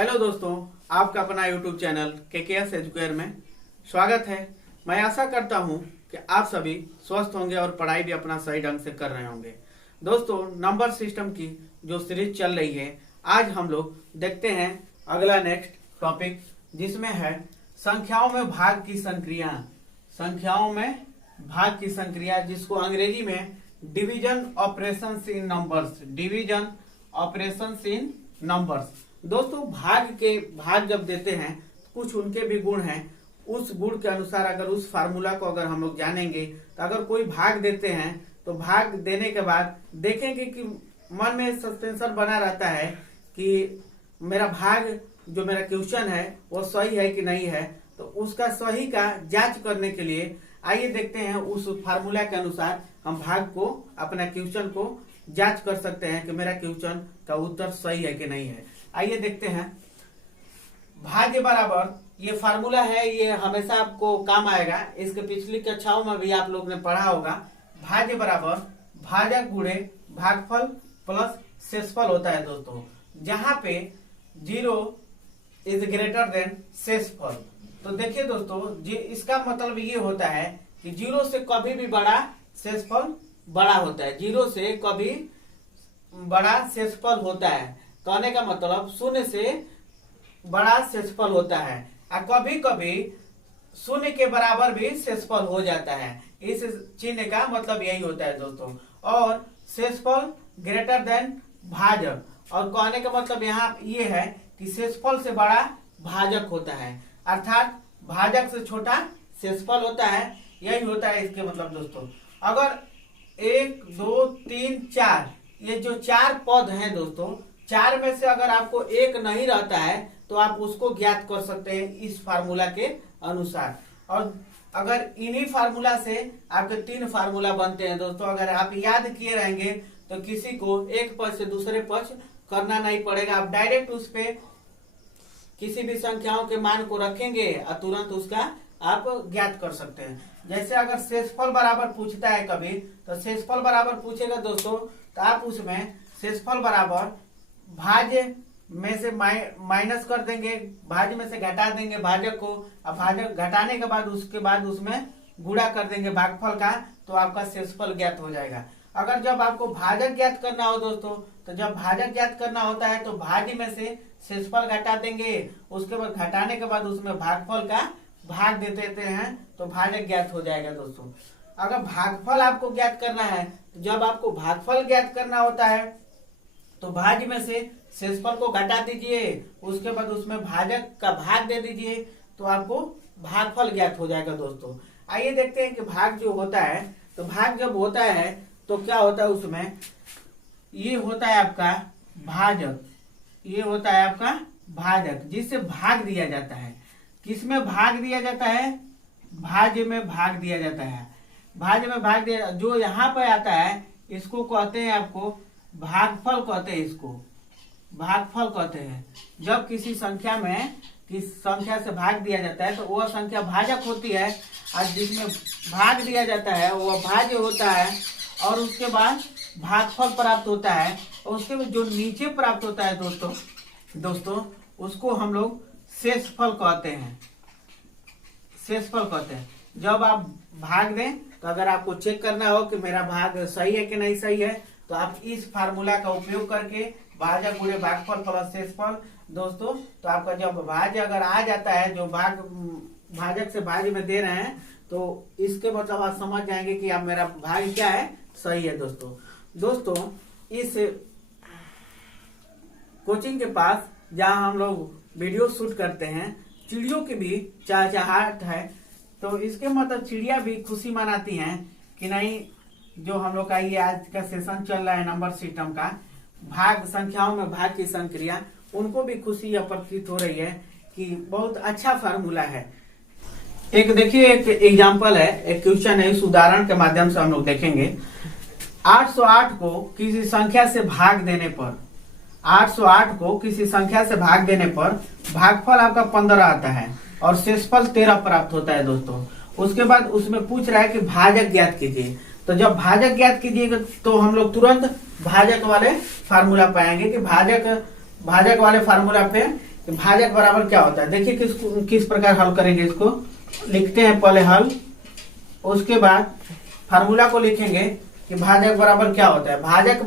Hello दोस्तों, आपका अपना यूट्यूब चैनल KKS एजुकेयर में स्वागत है। मैं आशा करता हूं कि आप सभी स्वस्थ होंगे और पढ़ाई भी अपना सही ढंग से कर रहे होंगे। दोस्तों, नंबर सिस्टम की जो सीरीज चल रही है, आज हम लोग देखते हैं अगला नेक्स्ट टॉपिक, जिसमें है संख्याओं में भाग की संक्रिया। संख्याओं में भाग की संक्रिया, जिसको अंग्रेजी में division operations in numbers, division operations in numbers. दोस्तों, भाग जब देते हैं कुछ उनके भी गुण हैं। उस गुण के अनुसार अगर उस फार्मूला को अगर हम लोग जानेंगे तो अगर कोई भाग देते हैं तो भाग देने के बाद देखेंगे कि मन में सस्पेंशन बना रहता है कि मेरा भाग जो मेरा क्वेश्चन है वो सही है कि नहीं है। तो उसका सही का जांच करने के लिए आइए देखते हैं उस फार्मूला के अनुसार हम भाग को, अपना क्वेश्चन को जांच कर सकते हैं कि मेरा क्वेश्चन का उत्तर सही है कि नहीं है। आइए देखते हैं। भाज्य बराबर, ये फार्मूला है, ये हमेशा आपको काम आएगा। इसके पिछली कक्षाओं में भी आप लोग ने पढ़ा होगा। भाज्य बराबर भाजक गुणे भागफल प्लस शेषफल होता है दोस्तों, जहां पे 0 इज ग्रेटर देन शेषफल। तो देखिए दोस्तों, इसका मतलब ये होता है कि 0 से कभी भी बड़ा शेषफल बड़ा होता है। 0 से कभी बड़ा शेषफल होता है, कहने का मतलब 0 से बड़ा शेषफल होता है। और कभी कभी 0 के बराबर भी शेषफल हो जाता है। इस चिन्ह का मतलब यही होता है दोस्तों। और शेषफल ग्रेटर देन भाजक, और कहने का मतलब यहाँ ये है कि शेषफल से बड़ा भाजक होता है, अर्थात भाजक से छोटा शेषफल होता है। यही होता है इसके मतलब दोस्तों। अगर 1 2 3 4 ये जो 4 पद हैं दोस्तों, 4 में से अगर आपको एक नहीं रहता है तो आप उसको ज्ञात कर सकते हैं इस फार्मूला के अनुसार। और अगर इन्हीं फार्मूला से आपके 3 फार्मूला बनते हैं दोस्तों। अगर आप याद किए रहेंगे तो किसी को एक पद से दूसरे पद करना नहीं पड़ेगा। आप डायरेक्ट उस पे किसी भी संख्याओं के मान को रखेंगे और तुरंत उसका आप ज्ञात कर सकते हैं। जैसे अगर शेषफल बराबर पूछता है कभी, तो शेषफल बराबर पूछेगा दोस्तों, तो आप उसमें शेषफल बराबर भाज्य में से माइनस कर देंगे, भाज्य में से घटा देंगे भाजक को। अब भाजक घटाने के बाद उसके बाद उसमें गुणा कर देंगे भागफल का, तो आपका शेषफल ज्ञात हो जाएगा। अगर जब आपको भाजक ज्ञात करना हो दोस्तों, तो जब भाजक ज्ञात करना होता है तो भाज्य में से शेषफल घटा देंगे, उसके बाद घटाने के बाद उसमें भागफल का भाग दे देते हैं, तो भाजक ज्ञात हो जाएगा दोस्तों। अगर भागफल आपको ज्ञात करना है, तो जब आपको भागफल ज्ञात करना होता है तो भाज्य में से शेषफल को घटा दीजिए, उसके बाद उसमें भाजक का भाग दे दीजिए, तो आपको भागफल ज्ञात हो जाएगा दोस्तों। आइए देखते हैं कि भाग जो होता है, तो भाग जब होता है तो क्या होता है उसमें, ये होता है आपका भाजक, ये होता है आपका भाजक, जिससे भाग दिया जाता है। किसमें भाग दिया जाता है? भाज्य में भाग दिया जाता है। भाज्य में भाग दिया, जो यहाँ पे आता है इसको कहते हैं आपको भागफल कहते हैं, इसको भागफल कहते हैं। जब किसी संख्या में किस संख्या से भाग दिया जाता है तो वह संख्या भाजक होती है, और जिसमें भाग दिया जाता है वह भाज्य होता है, और उसके बाद भागफल प्राप्त होता है। और उसके बाद जो नीचे प्राप्त होता है दोस्तों उसको हम लोग शेषफल कहते हैं, शेषफल कहते हैं। जब आप भाग दें तो अगर आपको चेक करना हो कि मेरा भाग सही है कि नहीं सही है, तो आप इस फार्मूला का उपयोग करके भाजक गुणे भागफल प्लस शेषफल दोस्तों, तो आपका जब भाज्य अगर आ जाता है, जो भाजक से भाज्य में दे रहे हैं, तो इसके मतलब आप समझ जाएंगे कि आप मेरा भाग क्या है, सही है दोस्तों। इस कोचिंग के पास जहाँ हम लोग वीडियो शूट करते हैं, चिड़ियों की भी चहचहाट है। तो इसके मतलब चिड़िया भी खुशी मनाती हैं कि नहीं, जो हम लोग का ये आज का सेशन चल रहा है नंबर सिस्टम का, भाग संख्याओं में भाग की संक्रिया, उनको भी खुशी यह प्रतीत हो रही है कि बहुत अच्छा फार्मूला है। एक देखिए, एक एग्जांपल है, एक क्वेश्चन है, इस उदाहरण के माध्यम से हम लोग देखेंगे। 808 को किसी संख्या से भाग देने पर, 808 को किसी संख्या से भाग देने पर भागफल आपका 15 आता है और शेषफल 13 प्राप्त होता है दोस्तों। उसके बाद उसमें पूछ रहा है कि भाजक ज्ञात कीजिए। तो जब भाजक ज्ञात कीजिएगा तो हम लोग तुरंत भाजक वाले फार्मूला पाएंगे कि भाजक वाले फार्मूला पे कि भाजक बराबर क्या होता है। देखिए किस प्रकार हल करेंगे इसको। लिखते हैं पहले हल, उसके बाद फार्मूला को लिखेंगे कि भाजक बराबर क्या होता है। भाजक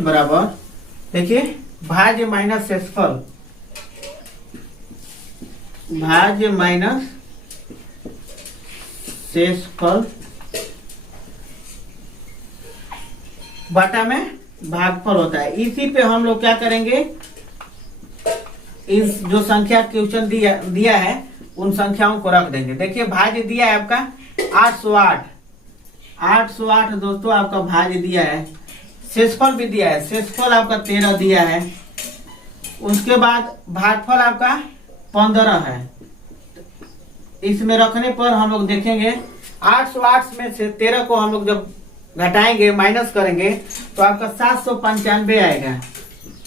बराबर देखिए भाज्य माइनस शेषफल, भाज्य माइनस शेषफल बटा में भागफल होता है। इसी पे हम लोग क्या करेंगे, इस जो संख्या क्वेश्चन दिया है उन संख्याओं को रख देंगे। देखिए भाज्य दिया है आपका 808 दोस्तों आपका भाज्य दिया है। शेषफल भी दिया है, शेषफल आपका 13 दिया है। उसके बाद भागफल आपका 15 है। इसमें रखने पर हम लोग देखेंगे 808 में से 13 को हम लोग जब घटाएंगे माइनस करेंगे तो आपका 795 आएगा,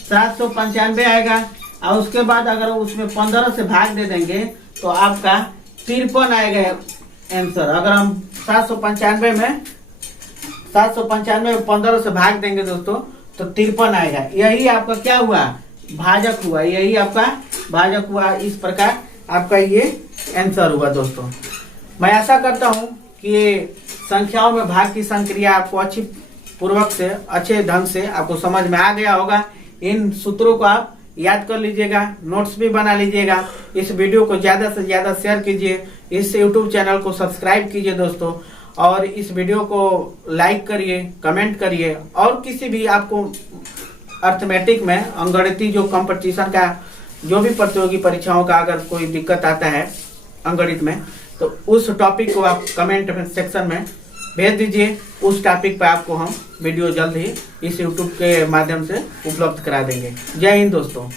795 आएगा। और उसके बाद अगर उसमें 15 से भाग दे देंगे तो आपका 53 आएगा आंसर। अगर हम 795 में 15 से भाग देंगे दोस्तों तो 53 आएगा। यही आपका क्या हुआ, भाजक हुआ। यही आपका भाजक हुआ। इस प्रकार आपका ये आंसर हुआ दोस्तों। मैं आशा करता हूं कि संख्याओं में भाग की संक्रिया आपको अच्छे ढंग से आपको समझ में आ गया होगा। इन सूत्रों को आप याद कर लीजिएगा, नोट्स भी बना लीजिएगा। इस वीडियो को ज्यादा से ज्यादा शेयर कीजिए, इस YouTube चैनल को सब्सक्राइब कीजिए दोस्तों, और इस वीडियो को लाइक करिए, कमेंट करिए। और किसी भी आपको अर्थमेटिक में अंकगणितीय जो कंपटीशन का जो भी प्रतियोगी परीक्षाओं का अगर कोई दिक्कत आता है अंकगणित में तो उस टॉपिक को आप कमेंट सेक्शन में भेज दीजिए। उस टॉपिक पे आपको हम वीडियो जल्द ही इस YouTube के माध्यम से उपलब्ध करा देंगे। जय हिंद दोस्तों।